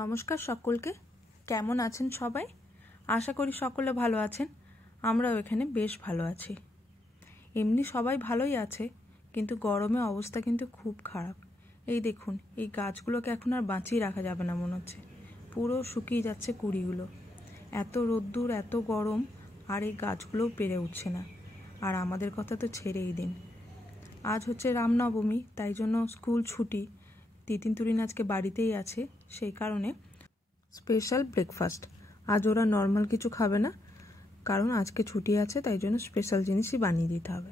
নমস্কার সকলকে, কেমন আছেন সবাই? আশা করি সকলে ভালো আছেন। আমরাও এখানে বেশ ভালো আছি। এমনি সবাই ভালোই আছে, কিন্তু গরমে অবস্থা কিন্তু খুব খারাপ। এই দেখুন, এই গাছগুলোকে এখন আর বাঁচিয়ে রাখা যাবে না মনে হচ্ছে, পুরো শুকিয়ে যাচ্ছে কুড়িগুলো। এত রোদ্দুর, এত গরম, আর এই গাছগুলোও পেরে উঠছে না। আর আমাদের কথা তো ছেড়েই দিন। আজ হচ্ছে রামনবমী, তাই জন্য স্কুল ছুটি। তিতিন তুরিন আজকে বাড়িতেই আছে, সেই কারণে স্পেশাল ব্রেকফাস্ট। আজ ওরা নর্মাল কিছু খাবে না, কারণ আজকে ছুটি আছে, তাই জন্য স্পেশাল জিনিসই বানিয়ে দিতে হবে।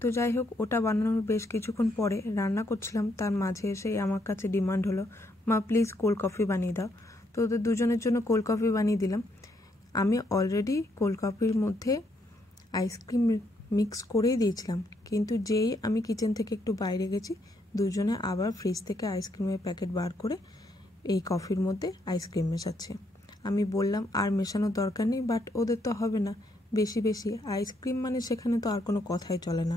তো যাই হোক, ওটা বানানোর বেশ কিছুক্ষণ পরে রান্না করছিলাম, তার মাঝে এসেই আমার কাছে ডিমান্ড হলো, মা প্লিজ কোল্ড কফি বানিয়ে দাও। তো ওদের দুজনের জন্য কোল্ড কফি বানিয়ে দিলাম। আমি অলরেডি কোল্ড কফির মধ্যে আইসক্রিম মিক্স করেই দিয়েছিলাম, কিন্তু যেই আমি কিচেন থেকে একটু বাইরে গেছি, দুজনে আবার ফ্রিজ থেকে আইসক্রিমের প্যাকেট বার করে এই কফির মধ্যে আইসক্রিম মেশাচ্ছে। আমি বললাম আর মেশানোর দরকার নেই, বাট ওদের তো হবে না, বেশি বেশি আইসক্রিম মানে সেখানে তো আর কোনো কথাই চলে না।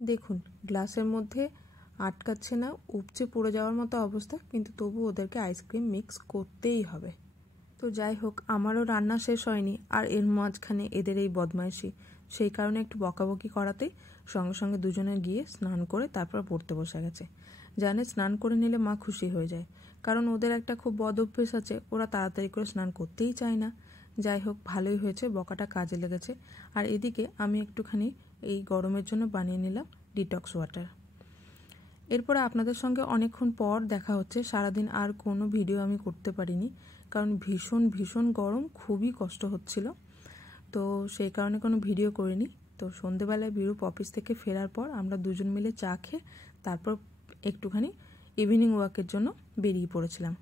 দেখুন, গ্লাসের মধ্যে আটকাচ্ছে না, উপচে পড়ে যাওয়ার মতো অবস্থা, কিন্তু তবু ওদেরকে আইসক্রিম মিক্স করতেই হবে। তো যাই হোক, আমারও রান্না শেষ হয়নি, আর এর মাঝখানে এদের এই বদমাইশি, সেই কারণে একটু বকাবকি করাতেই সঙ্গে সঙ্গে দুজনে গিয়ে স্নান করে তারপর পড়তে বসে গেছে। জানে স্নান করে নিলে মা খুশি হয়ে যায়, কারণ ওদের একটা খুব বদ অভ্যেস আছে, ওরা তাড়াতাড়ি করে স্নান করতেই চায় না। যাই হোক, ভালোই হয়েছে, বকাটা কাজে লেগেছে। আর এদিকে আমি একটুখানি এই গরমের জন্য বানিয়ে নিলাম ডিটক্স ওয়াটার। এরপরে আপনাদের সঙ্গে অনেকক্ষণ পর দেখা হচ্ছে। সারাদিন আর কোনো ভিডিও আমি করতে পারিনি, কারণ ভীষণ ভীষণ গরম, খুবই কষ্ট হচ্ছিল। তো সেই কারণে কোনো ভিডিও করিনি। তো সন্ধেবেলায় বিরূপ অফিস থেকে ফেরার পর আমরা দুজন মিলে চা খেয়ে তারপর একটুখানি ইভিনিং ওয়াকের জন্য বেরিয়ে পড়েছিলাম।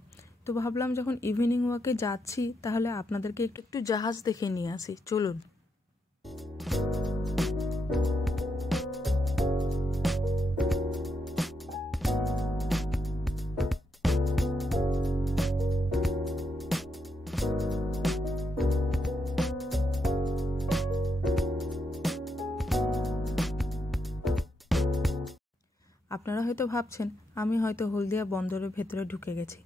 তো ভাবলাম যখন ইভিনিং ওয়াকে যাচ্ছি, তাহলে আপনাদেরকে একটু একটু জাহাজ দেখে নিয়ে আসি, চলুন। আপনারা হয়তো ভাবছেন আমি হয়তো হলদিয়া বন্দরের ভেতরে ঢুকে গেছি।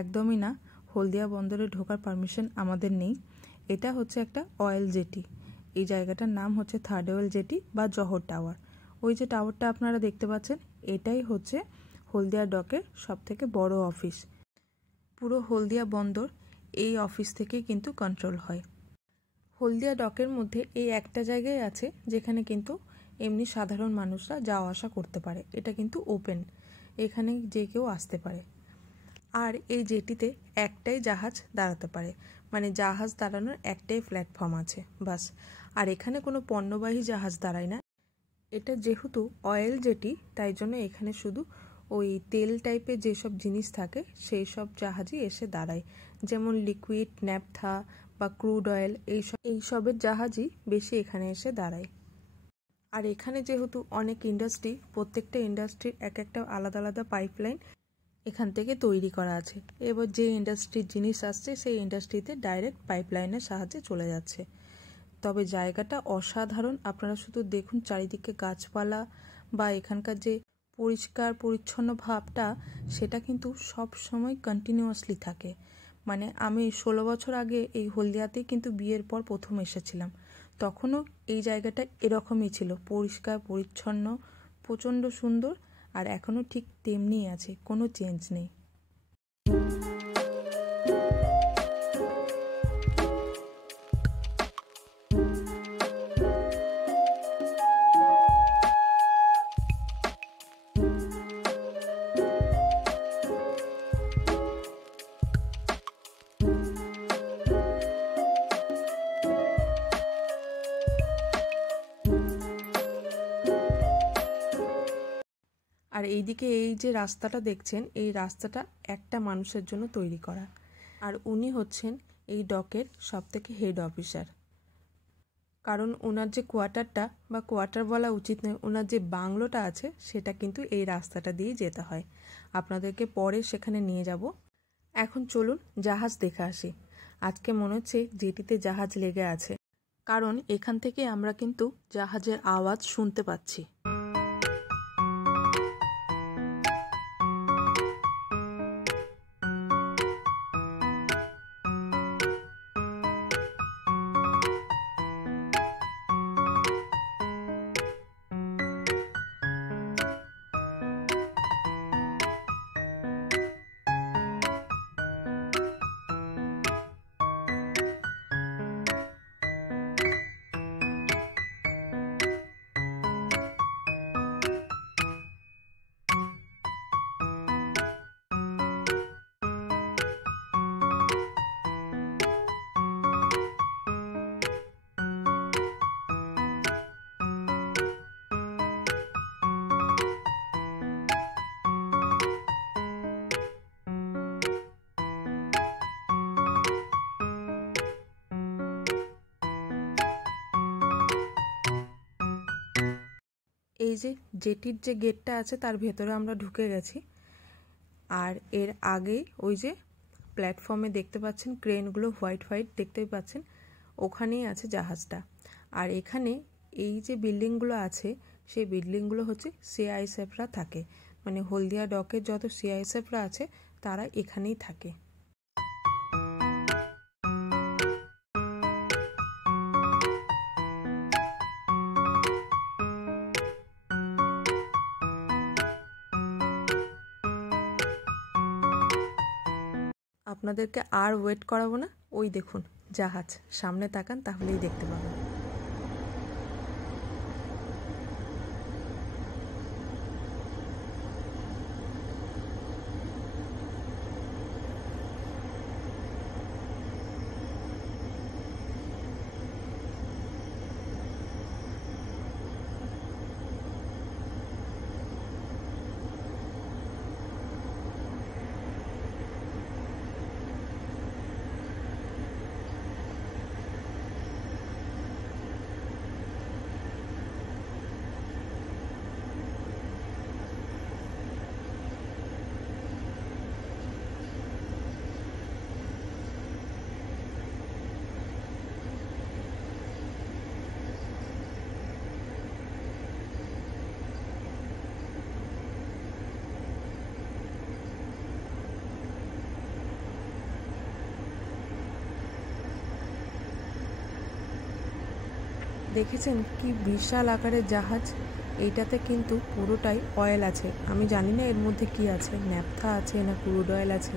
একদমই না, হলদিয়া বন্দরে ঢোকার পারমিশন আমাদের নেই। এটা হচ্ছে একটা অয়েল জেটি। এই জায়গাটার নাম হচ্ছে থার্ড অয়েল জেটি বা জহর টাওয়ার। ওই যে টাওয়ারটা আপনারা দেখতে পাচ্ছেন, এটাই হচ্ছে হলদিয়া ডকের সবথেকে বড় অফিস। পুরো হলদিয়া বন্দর এই অফিস থেকেই কিন্তু কন্ট্রোল হয়। হলদিয়া ডকের মধ্যে এই একটা জায়গায় আছে যেখানে কিন্তু এমনি সাধারণ মানুষরা যাওয়া আসা করতে পারে। এটা কিন্তু ওপেন, এখানে যে কেউ আসতে পারে। আর এই জেটিতে একটাই জাহাজ দাঁড়াতে পারে, মানে জাহাজ দাঁড়ানোর একটাই প্ল্যাটফর্ম আছে, বাস। আর এখানে কোনো পণ্যবাহী জাহাজ দাঁড়ায় না। এটা যেহেতু অয়েল জেটি, তাই জন্য এখানে শুধু ওই তেল টাইপের যেসব জিনিস থাকে সেই সব জাহাজই এসে দাঁড়ায়, যেমন লিকুইড, ন্যাপথা বা ক্রুড অয়েল, এইসবের জাহাজই বেশি এখানে এসে দাঁড়ায়। আর এখানে যেহেতু অনেক ইন্ডাস্ট্রি, প্রত্যেকটা ইন্ডাস্ট্রির এক একটা আলাদা আলাদা পাইপলাইন এখান থেকে তৈরি করা আছে। এবার যে ইন্ডাস্ট্রির জিনিস আসছে সেই ইন্ডাস্ট্রিতে ডাইরেক্ট পাইপলাইনের সাহায্যে চলে যাচ্ছে। তবে জায়গাটা অসাধারণ, আপনারা শুধু দেখুন চারিদিকে গাছপালা বা এখানকার যে পরিষ্কার পরিচ্ছন্ন ভাবটা, সেটা কিন্তু সব সময় কন্টিনিউয়াসলি থাকে। মানে আমি 16 বছর আগে এই হলদিয়াতেই কিন্তু বিয়ের পর প্রথম এসেছিলাম, তখনও এই জায়গাটা এরকমই ছিল, পরিষ্কার পরিচ্ছন্ন, প্রচণ্ড সুন্দর। আর এখনও ঠিক তেমনিই আছে, কোনো চেঞ্জ নেই। আর এইদিকে এই যে রাস্তাটা দেখছেন, এই রাস্তাটা একটা মানুষের জন্য তৈরি করা, আর উনি হচ্ছেন এই ডকের সবথেকে হেড অফিসার। কারণ ওনার যে কোয়ার্টারটা, বা কোয়ার্টার বলা উচিত নয়, ওনার যে বাংলোটা আছে সেটা কিন্তু এই রাস্তাটা দিয়ে যেতে হয়। আপনাদেরকে পরে সেখানে নিয়ে যাব। এখন চলুন জাহাজ দেখে আসি। আজকে মনে হচ্ছে জেটিতে জাহাজ লেগে আছে, কারণ এখান থেকে আমরা কিন্তু জাহাজের আওয়াজ শুনতে পাচ্ছি। যে জেটির যে গেটটা আছে তার ভেতরে আমরা ঢুকে গেছি। আর এর আগেই ওই যে প্ল্যাটফর্মে দেখতে পাচ্ছেন ক্রেনগুলো হোয়াইট হোয়াইট দেখতেই পাচ্ছেন, ওখানেই আছে জাহাজটা। আর এখানে এই যে বিল্ডিংগুলো আছে সেই বিল্ডিংগুলো হচ্ছে সিআইএসএফরা থাকে, মানে হলদিয়া ডকের যত সিআইএসএফরা আছে তারা এখানেই থাকে। আপনাদেরকে আর ওয়েট করাবো না, ওই দেখুন জাহাজ, সামনে তাকান তাহলেই দেখতে পাবেন। দেখেছেন কি বিশাল আকারের জাহাজ, এইটাতে কিন্তু পুরোটাই অয়েল আছে। আমি জানি না এর মধ্যে কি আছে, ন্যাপথা আছে না ক্রুড অয়েল আছে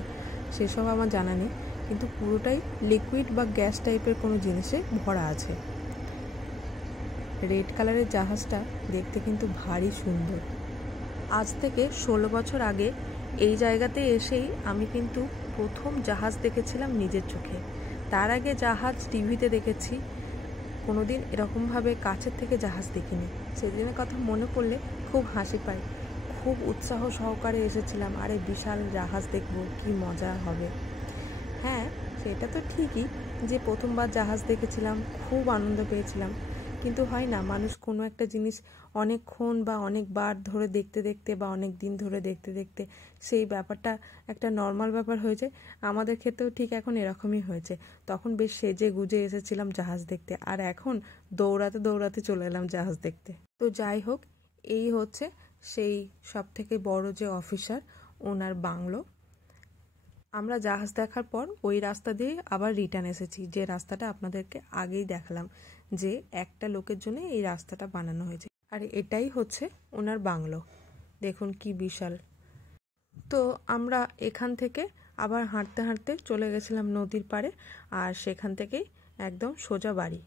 সেসব আমার জানা নেই, কিন্তু পুরোটাই লিকুইড বা গ্যাস টাইপের কোনো জিনিসে ভরা আছে। রেড কালারের জাহাজটা দেখতে কিন্তু ভারী সুন্দর। আজ থেকে 16 বছর আগে এই জায়গাতে এসেই আমি কিন্তু প্রথম জাহাজ দেখেছিলাম নিজের চোখে। তার আগে জাহাজ টিভিতে দেখেছি, কোনোদিন এরকমভাবে কাছের থেকে জাহাজ দেখিনি। সেদিনের কথা মনে পড়লে খুব হাসি পায়। খুব উৎসাহ সহকারে এসেছিলাম, আরে বিশাল জাহাজ দেখব, কি মজা হবে। হ্যাঁ, সেটা তো ঠিকই যে প্রথমবার জাহাজ দেখেছিলাম, খুব আনন্দ পেয়েছিলাম, কিন্তু হয় না মানুষ কোনো একটা জিনিস অনেকক্ষণ বা অনেকবার ধরে দেখতে দেখতে বা অনেক দিন ধরে দেখতে দেখতে সেই ব্যাপারটা একটা নর্মাল ব্যাপার হয়ে যায়। আমাদের ক্ষেত্রেও ঠিক এখন এরকমই হয়েছে। তখন বেশ সেজে গুজে এসেছিলাম জাহাজ দেখতে, আর এখন দৌড়াতে দৌড়াতে চলে এলাম জাহাজ দেখতে। তো যাই হোক, এই হচ্ছে সেই সব থেকে বড় যে অফিসার, ওনার বাংলো। আমরা জাহাজ দেখার পর ওই রাস্তা দিয়ে আবার রিটার্ন এসেছি, যে রাস্তাটা আপনাদেরকে আগেই দেখালাম যে একটা লোকের জন্য এই রাস্তাটা বানানো হয়েছে। আর এটাই হচ্ছে ওনার বাংলো, দেখুন কি বিশাল। তো আমরা এখান থেকে আবার হাঁটতে হাঁটতে চলে গেছিলাম নদীর পাড়ে, আর সেখান থেকেই একদম সোজা বাড়ি।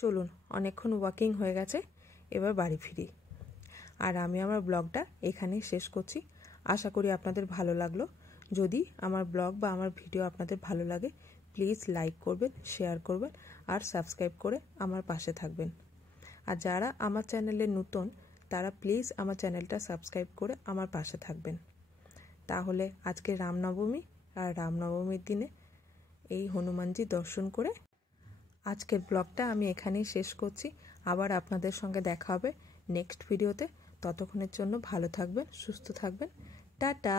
চলুন, অনেকক্ষণ ওয়াকিং হয়ে গেছে, এবার বাড়ি ফিরি। আর আমি আমার ব্লগটা এখানেই শেষ করছি। আশা করি আপনাদের ভালো লাগলো। যদি আমার ব্লগ বা আমার ভিডিও আপনাদের ভালো লাগে, প্লিজ লাইক করবেন, শেয়ার করবেন আর সাবস্ক্রাইব করে আমার পাশে থাকবেন। আর যারা আমার চ্যানেলে নতুন তারা প্লিজ আমার চ্যানেলটা সাবস্ক্রাইব করে আমার পাশে থাকবেন। তাহলে আজকে রামনবমী, আর রামনবমীর দিনে এই হনুমানজি দর্শন করে আজকের ব্লগটা আমি এখানেই শেষ করছি। আবার আপনাদের সঙ্গে দেখা হবে নেক্সট ভিডিওতে। ততক্ষণের জন্য ভালো থাকবেন, সুস্থ থাকবেন, টাটা।